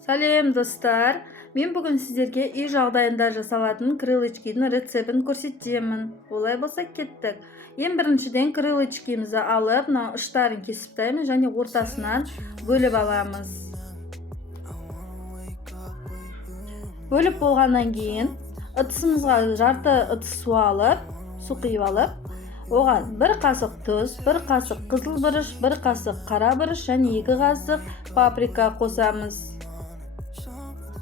Сәлем достар, мен бүгін сіздерге үй жағдайында жасалатын крылышкидің рецептін көрсетемін. Олай болса кеттік. Ең біріншіден крылышкимізді алып, ұштарын кесіп тастаймыз және ортасынан бөліп аламыз. Бөліп болғаннан кейін ыдысымызға жарты ыдыс су алып, су құйып алып, оған 1 қасық тұз, 1 қасық қызыл бұрыш, 1 қасық қара бұрыш және 2 қасық паприка қосамыз.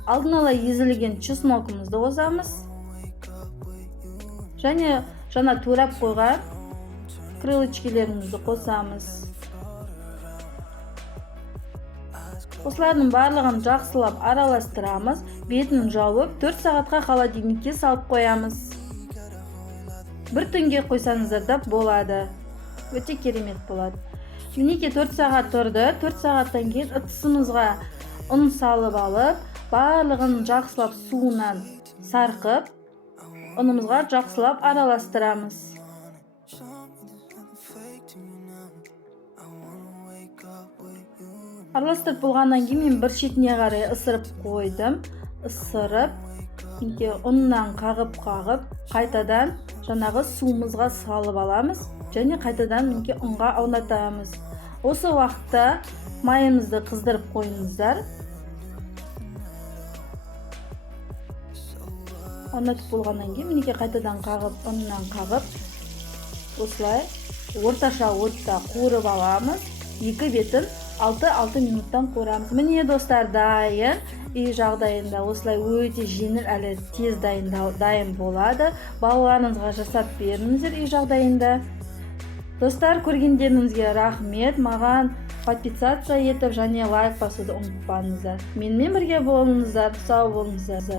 Алдын ала езілген чеснокымызды қосамыз. Және жаңа турап қойған крылышкилерімізді қосамыз. Осылардың барлығын жақсылап араластырамыз. Бетін жауып 4 сағатқа холодильникке салып қоямыз. Бір түнге қойсаңыздар да болады. Өте керемет болады. Мінекей 4 сағат тұрды. 4 сағаттан кейін ыдысымызға ұн салып алып, барлығын жақсылап суынан сарқып, ұнымызға жақсылап араластырамыз. Араластырып болғаннан кейін мен бір шетіне қарай ысырып қойдым. Ысырып, ұннан қағып, қайтадан жаңағы суымызға салып аламыз және қайтадан ұнға аунатамыз. Осы уақытта майымызды қыздырып қойыңыздар. Аунатып болғаннан кейін мінекей қайтадан қағып, ұннан қағып, осылай орташа отта қуырып аламыз. 2 бетін 6 минуттан қуырамыз. Міне достар, дайын. Үй жағдайында осылай өте жеңіл әлі тез дайын болады. Балаларыңызға жасап беріңіздер үй жағдайында. Достар, көргендеріңізге рахмет. Маған подписаться етіп және лайк басуды ұмытпаңыздар. Менімен бірге болыңыздар, сау болыңыздар.